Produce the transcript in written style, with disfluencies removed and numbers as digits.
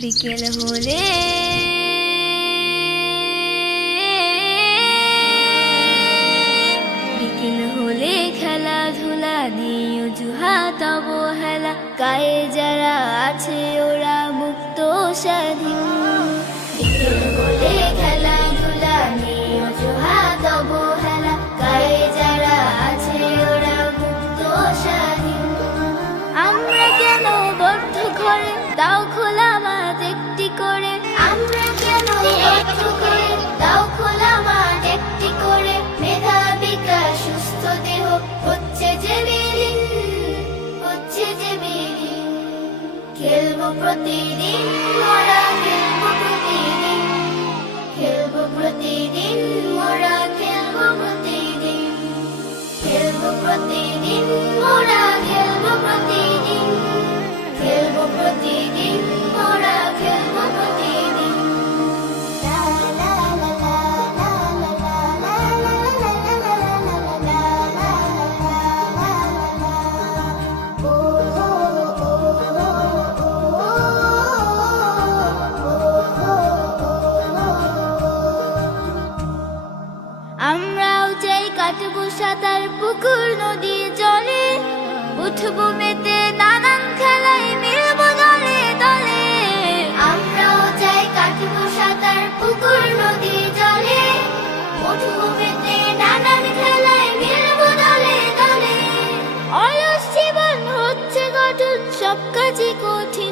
বিকেল হলে খেলাধুলা নিয়ে অজুহাত অবহেলা, গায়ে যারা আছে ওরা মুক্ত স্বাধীন। বিকেল হলে খেলাধুলা নিয়ে অজুহাত অবহেলা, গায়ে যারা আছে ওরা মুক্ত স্বাধীন। আমরা কেন বদ্ধ ঘরে, দাও খোলা মাঠ একটি করে। আমরা কেন বদ্ধ ঘরে, দাও খোলা মাঠ একটি করে। মেধা বিকাশ সুস্থ দেহ হচ্ছে যে বিলীন, হচ্ছে যে বিলীন। খেলবো প্রতিদিন মোরা, খেলবো প্রতিদিন, খেলবো প্রতিদিন মোরা, খেলবো প্রতিদিন, খেলবো প্রতিদিন মোরা, খেলবো প্রতিদিন, খেলবো প্রতিদিন মোরা, খেলবো প্রতিদিন। লা লা লা লা লা লা লা লা লা লা লা লা লা লা। ও আমরাও চাই কাটবো সাঁতার পুকুর নদী জলে, উঠবো মেতে নানান খেলায় মিলবো দলে দলে। আমরাও চাই কাটবো সাঁতার পুকুর নদী জলে, উঠবো মেতে নানান খেলায় মিলবো দলে দলে। অলস জীবন হচ্ছে গঠন, সব কাজই কঠিন।